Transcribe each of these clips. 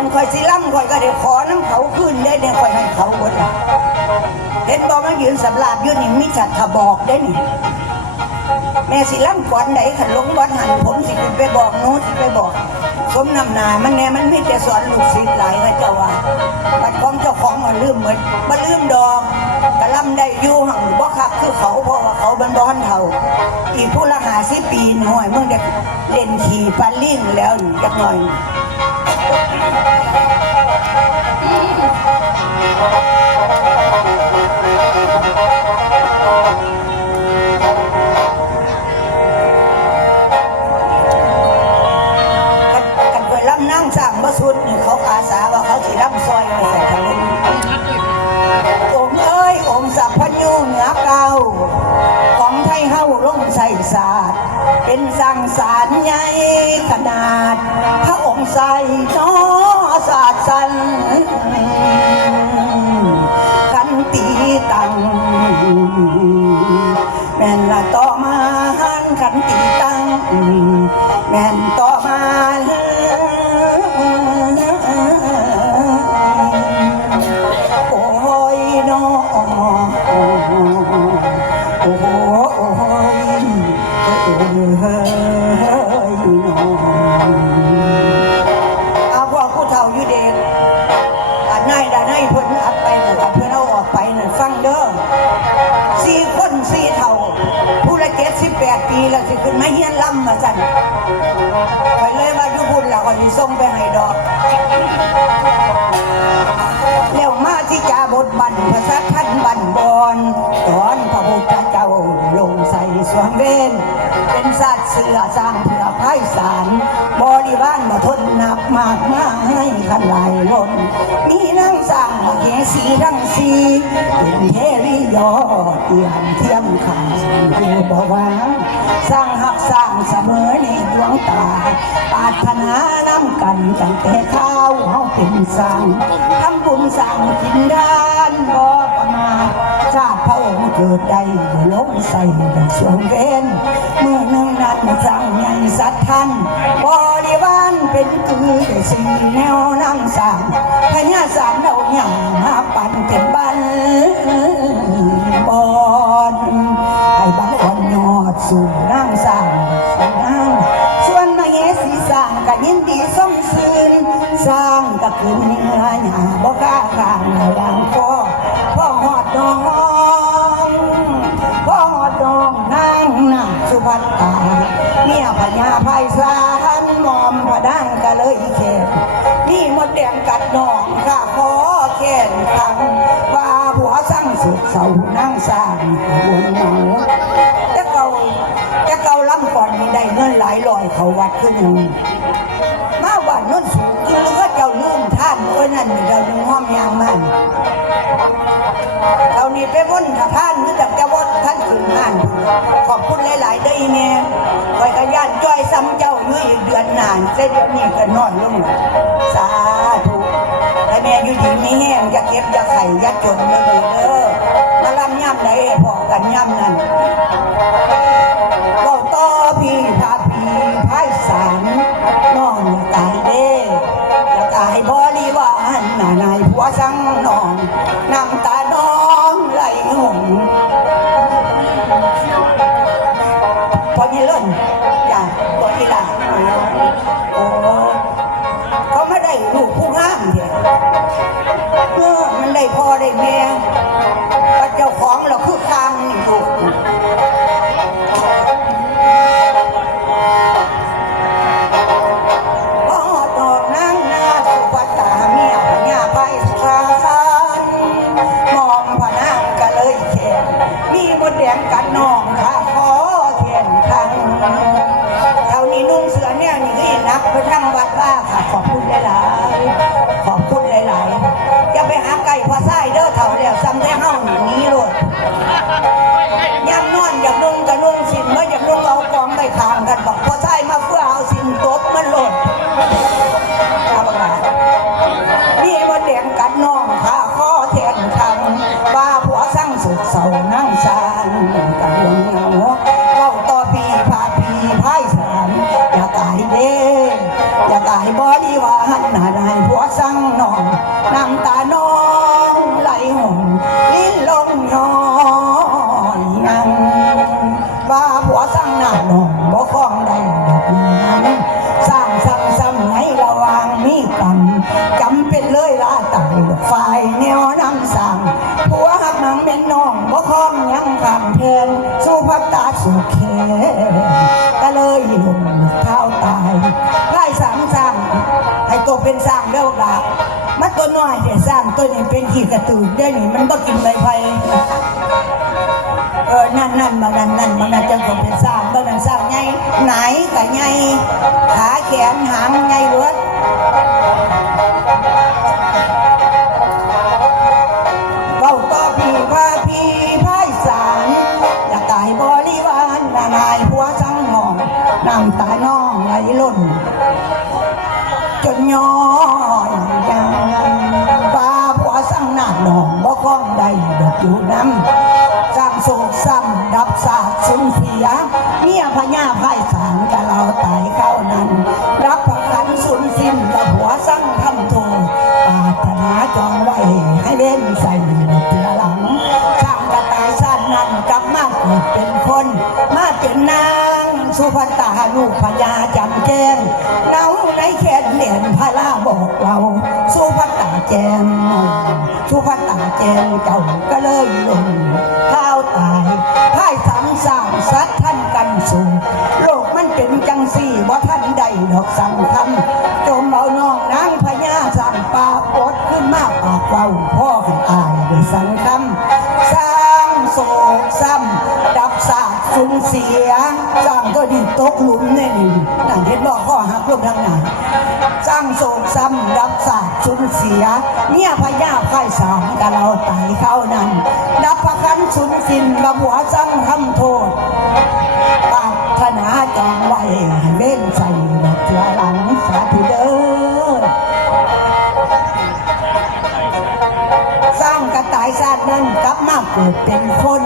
อันคอยสิล่ำคอยก็เดี๋ยวขอน้ำเขาขึ้นได้เนี่ยคอยให้เขาหมดละเห็นบอกมันยืนสำลาบยืนนี่มิจัดทบอกได้นี่แม่สิล่ำก่อนไหนขันลงวัดหันผมสิไปบอกโน้ตสิไปบอก สมนำหนามันเนี่ยมันไมีแต่สอนลูกศิษย์หลายพระเจ้าว่าบัดของเจ้าของมาลืมเหมือนมาลืมดอกกะล่ำได้ยู่หังบ่คักคือเขาเพราะว่าเขาบันร้อนเท่าอีกผู้ละหาสิปีหน่อยมึงเด็กเล่นขี่ปันลิ่งแล้วนี่จักหน่อย กันไปรับนั่งสร้างมาสุดนี่เขาอาสาว่าเขาสิรับซอยมาใส่ทางนู้นองเอ้ยองสัพพัญญูเหนือเก่าของไทยเฮาลงใส่ศาสตร์เป็นสังสารใหญ่ขนาดพระ ใส่น้อสาดสันกันตีตังแม่นละต่อมาหันขันตีตังแม่นต่อ เป็นสัตว์เสือสร้างเพื่อไพศาลบริวารมาทนหนับมากมาให้ขันหลายล้นมีนั่งสร้างมาเกสีทั้งสีเป็นเทวิยอดเอี่ยมเทียมขันอยู่บ่หวางสร้างหักสร้างเสมอในดวงตาปาถนานำกันตั้งแต่ข้าเฮาเป็นสร้างทำบุญสร้างกินดานบ่ประมาทชาติ เกิดได้ลงใส่ดังสวงเวนเมื่อนึ่งนั้นสร้างใหญ่สัตว์ท่านบริวารเป็นคือได้สี่งแนวนั่งสางพญาสารเอาอย่างมาปั่นเป็นบันบอนให้บังอ่อนยอดสู่นั่งสางสร้างส่วนมาเยสีสางก็ยินดีส่งซืนสร้างก็คือเนื้อหยาบ่กล้าข้างระว่างพ่อพ่อหอดน้อง พญาไพศาลมอมพระดังก็เลยเข็นนี่มดแดงกัดน้องข้าขอแค้นคำว่าผัวสั่งสุดเสานั่งสร้างวงเหมาแต่เก่าแต่เก่าล้ำก่อนนี่ได้เงินหลายร้อยเขาวัดขึ้นหนึ่งมาวัดโน้นสูงคือเลือเจ้าลืมท่านเอ้ยนั่นนี่เราดึงห้อมยางมันเรานี่ไปวนถ้าท่านนึกจากจะวนท่านขอบคุณหลาย ๆ ได้แม่คอยกระย่านจ้อยซ้ำเจ้าอยู่อีกเดือนนานเส้นนี้ก็นอนลงสาธุให้แม่อยู่ดีมีแห้งอย่าเก็บอย่าไข่อย่าจนเลยเด้อมาลำย่ำไหนพอกันย่ำนั่น จำเป็นเลยลาตายฝ่ายแนวนำสั่งผัวหักหนังเป็นน้องบ่คล้องยังคำเพนสู้พักตาสุขแค่ก็เลยลงเท้าตายไล่สามสั่งให้ตัวเป็นสร้างเด้อละมันตัวน้อยแต่สร้างตัวนี้เป็นขี้กระตือได้นี่มันบ่กินใบไผ่เออ นั่นนั่นมานั่นนั่นมานั่นจังผมเป็นสร้างเมื่อนั้นสร้างไงไหนกับไงขาแขนหางไงเวิร์ด ย้อยยังป้าผัวสั่งหน้าหนองบ่คล้องใดดอกอยู่น้ำจ้างโศกซ้ำดับสาสตร์สูญเสียเมียพญาไพศาลกะเราตายเข้านั้น สุภตาลูกพญาจำแจงเนาในแขนเหรียญพระลาบอกเราสุภตาแจงสุภตาแจงเจ้าก็เลยลงข้าวตายพ่ายสามสามสัตว์ท่านกันสูงโลกมันเป็นจังสี่ว่าท่านใดดอกสังคำจมเอาน้องนางพญาสั่งปาปดขึ้นมาปากเว้าพ่อกันอายด้วยสั่งาสตร์สูญเสียจ้างก็ดีตกหลุมเน่นี่นั่นเห็นบอกข้อหักลงทางหนาจ้างโศกซ้ำรับศาสตร์สูญเสีย เนี่ยพญาไพ่สามกันเราไต่เข้านั้นนับประคันสุนสินบะหัวสั่งคำโทษ เป็นคน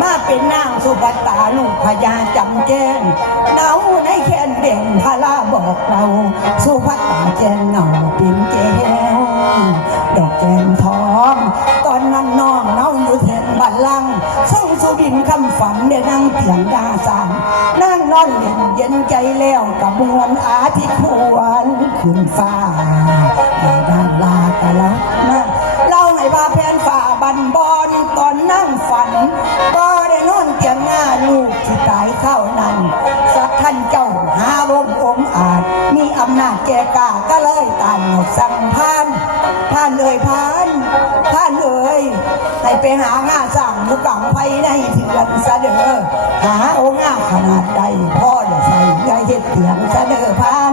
มาเป็นนางสุภตาลูกพญาจำแจ้งเนาในแขนเด่งพระลาบอกเรา สุภตาแจ้งเนาเป็นแก้วดอกแก้มทอง ตอนนั้นน้องเนาอยู่แทนบัลลังก์ส่งสุดินคำฝันเนี่ยนั่งเถียงดาสางนั่งนอนเย็นเย็นใจแล้วกับมวลอาทิตย์ควรขึ้นฟ้าในด้านลากะแล้วมาเล่าให้ว่าแผนฝ่าบันบอ อำนาจแก่กล้าก็เลยตามหมดสั่งพานท่านเอ่ยพานท่านเอ่ยให้ไปหางาสั่งมุกังไฟในเถื่อนเสดอหาโองาขนาดใดพ่อจะใส่ใหญ่เห็ดเถียงเสดอพาน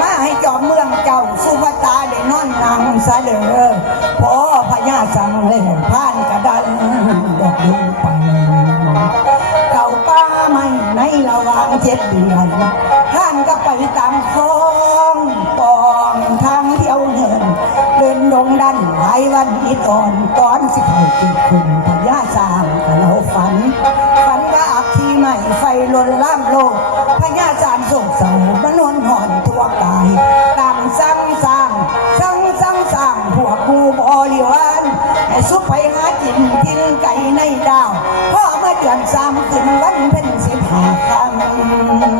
มาให้จอมเมืองเจ้าสุภตาได้นอนนังเสดอพ่อพญาสั่งเลยให้พานกระดันดอกดูไปเก่าป้าไม่ในระหว่างเจ็ดเดือนายวันอีตอนตอนสิเขาติดคุณพญาสร้างก็เราฝัน ฝันว่าอักทีใหม่ไฟลนล่ามโลกพญาสารส่งเสามนนวนหอนทั่วกายตามสั่งสร้างสั่งสั่งสร้างพวกกูบริวารให้สุไปหากินกินไก่ในดาวพ่อเมื่อเดือนสามขึ้นวันเป็นสิบห้าคำ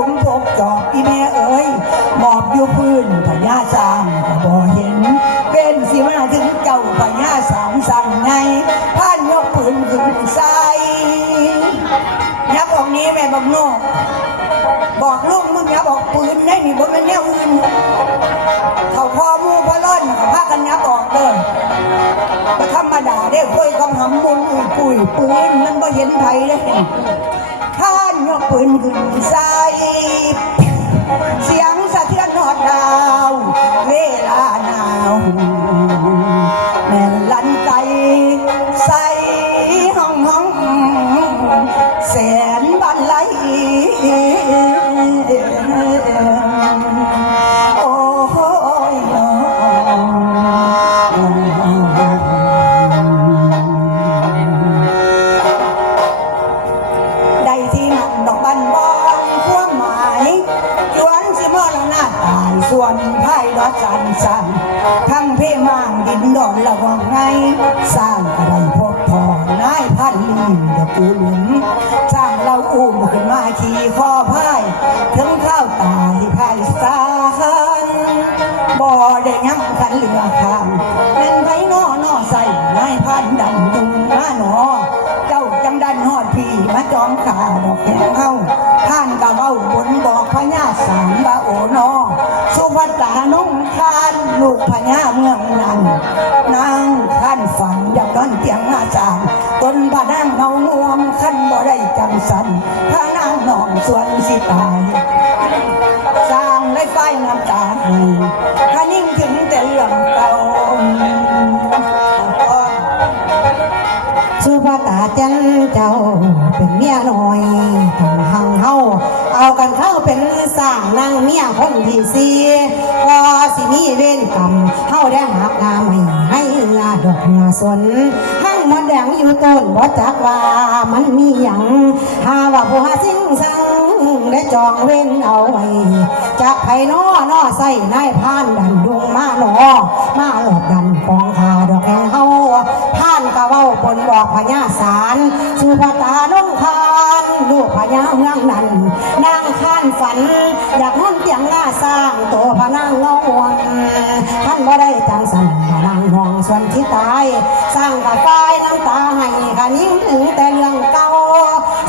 ุมพบจอบอีเมเอ๋ยหมอบอยู่พื้นพญาสามก็บ่เห็น เป็นสิมาถึงเจ้าพญาสามสั่งไงผ่านยกปืนขึ้นใส่ยับออกนี้แม่บักโนบอกลูกมึงย่าบอกปืนได้นี่บ่ม่นแนวอื่นเขาพอมูพะล่อนเขาพากันยับออกเลยก็ธรรมดาได้คุยกับหำมุงอุ้ยปุยปืนมันบ่เห็นไผเลยท่านยกปืนขึ้นใส่ สร้างทั้งเพมางดินดอนละวังไงสร้างอะไรพบพอนายพันลีเดกูหลุมสร้างเราอุ้มขึ้นมาขี่คอพายถึงข้าวตายพายสานบ่ได้ยังกันเหลือข้างเป็นไผนอนอใส่นายพันดันดุงมาหนอ จอมขาดอกแขงเฮาท่านกะเว้าบนบอกพญาสามบาโอนอสุภัตาน้องทานลูกพญาเมืองนั้นนางท่านฝันอย่างนอนเตียงอาจารย์ตนบาดังเงางวมขั้นบ่ได้จังสันถ้านางนองส่วนสิตาย สร้างได้ไฟน้ำตาให้ถ้านิ่ง สุภาตาจันเจ้าเป็นเมียน้อยทางหังเฮาเอากันเข้าเป็นสร้างนางเมียคนที่สี่พอสิมีเวรกรรมเฮาได้หักงาไม่ให้เงาดอกเงาสนหั่งมันแดงอยู่ต้นบ่จักว่ามันมีหยังหาว่าผู้หาสิ่งสังได้จองเว้นเอาไว้จากไผนอนอใส่นายพานดันดุงมาหนอมาหลบดันของขาดอกแหง กะเว้าปนบอกพญาสารสุภาตาลงคานลูกพญาเมืองนั้นนางข้านฝัน อยากนุ่นเตียงหน้าสร้างตัวพนางเงาหวงท่านบ่ได้จังสันพนางห้องส่วนที่ตาย สร้างกับไฟน้ำตาให้ขันยิ่งถึงแต่เรื่องเก่า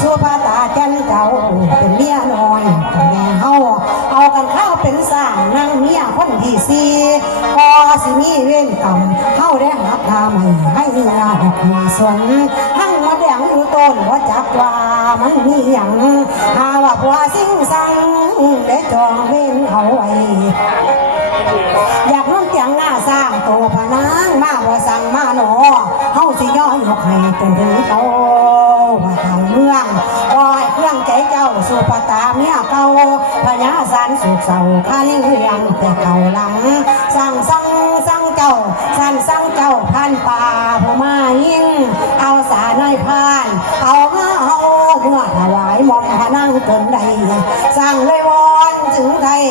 สุภาตาจันเจ้าเป็นเมียน้อยกับแม่เฮาเอากันเข้าเป็นสร้างนางเมียคนที่สี่พอสิมีเวรกรรมเข้าได้หา สนทั้งมาแดงอยู่ต้นว่าจักว่ามันมีหยังหาว่าผัวสิ่งสังได้จองเว้นเอาไว้อยากน้องเตียงหน้าสร้างตัวพนางมาว่าสั่งมาหนอเฮาสิย่อยกให้จนถึงเขาว่าทางเมืองว่า เจ้าสุปตาเมียเก่าพญาสันสุขเศร้าขันิ่งเรียงแต่เก่าหลัง สั่งสั่งสั่งเจ้า สั่งสั่งเจ้าพันป่าผู้มายิ่ง เอาสาในพาน เอามาเอาเมื่อถวายหมอมพนังจนใดสั่งเลยวอน ถึงไทย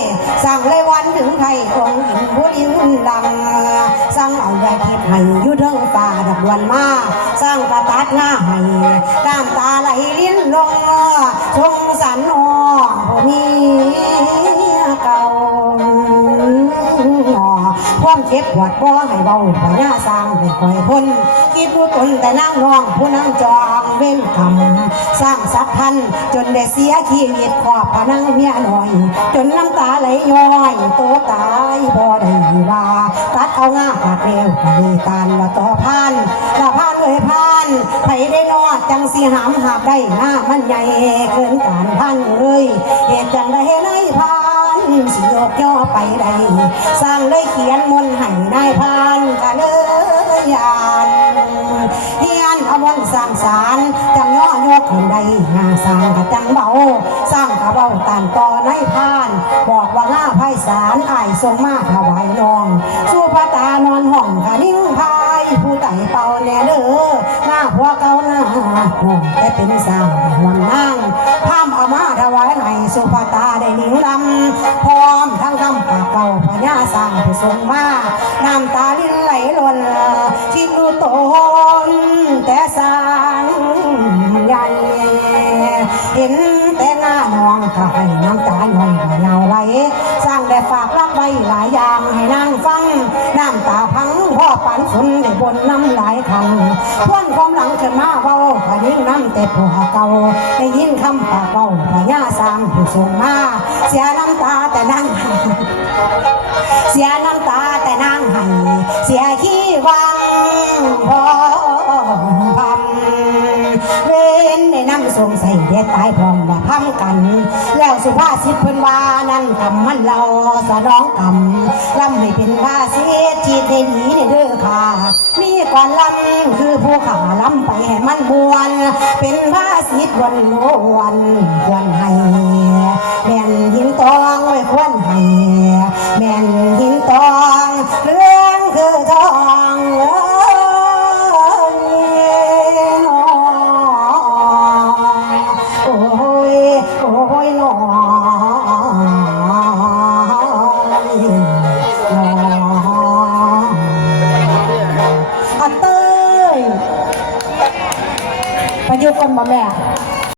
สั่งเลยวันถึงไทยองหญิงผู้ยิ่งดัง สั่งเอายาคิดให้อยุเทิงฟ้าดับวันมา สร้างกระตัดหน้าให้น้ำตาไหลลิ้นลงสงสารน้อผู้มีเก่าความเจ็บปวดบ่ให้เบาปัญญาสร้างให้คอยพ้น คิดดูตนแต่นั่งน้องผู้นั่งจองเว้นกรรมสร้างสักพันจนได้เสียชีวิตขอบพนังเมียหน่อย จนน้ำตาไหลย้อยตัวตายบ่ได้ว่าตัดเอาง่าปากเร็วก็ดีตานว่าต่อพันละพันเลยพันไผได้นอดจังสีหามหาบได้หน้ามันใหญ่เกินการพันเอ้ยเหตุจังได้ในพันสิยกย่อไปได้สร้างเลยเขียนมนให้นายพรานกันเลย ยานเฮียนอมนสร้างสารจังย่อยกขึ้นได้งาสร้างกะจังเบาสร้างกะเบาตานต่อในพาน บอกว่าง่าไพศาลอายทรงมาถวายนอง สู้พระตานอนห้องกะนิ่งพายผู้ไต่เป่าแน่เด้อหน้าพัวเก่าหน้าห้องแต่เป็นสร้างห่วงนางพามเอามาถวายให้สุภาตาได้หนิงลำพร้อมทั้งคำปากเก่าพญาสร้างผู้ทรงมาน้ำตาลิ้นไหลล่น คิดตนแต่สางใหญ่เห็นแต่หน้าน้องก็ให้น้ำตาหน่อยก็ยาวไหลสร้างได้ฝากรักไว้หลายอย่างให้นางฟังน้ำตาพังพ่อปันฝนได้บนน้ำหลายครั้งพวนความหลังขึ้นมาเบาพยิ่งน้ำแต่ผัวเก่าได้ยินคำปากเบาพญาสางผู้ทรงมาเสียน้ำตาแต่นั่งเสียน้ำตาแต่นางให้เสียขี้วัง พอพันเว้นในน้ำทรงใส่เด็ดตายพร้อมว่าพัมกัน แล้วสุภาษิตเพิ่นว่านั่นกำมันเราสะน้องกำลำให้เป็นภาษิตจีดได้ดีในเด้อค่ะ มีก่อนลำคือผู้ขาลำไปให้มันบวน เป็นภาษิตวันโนวันควรให้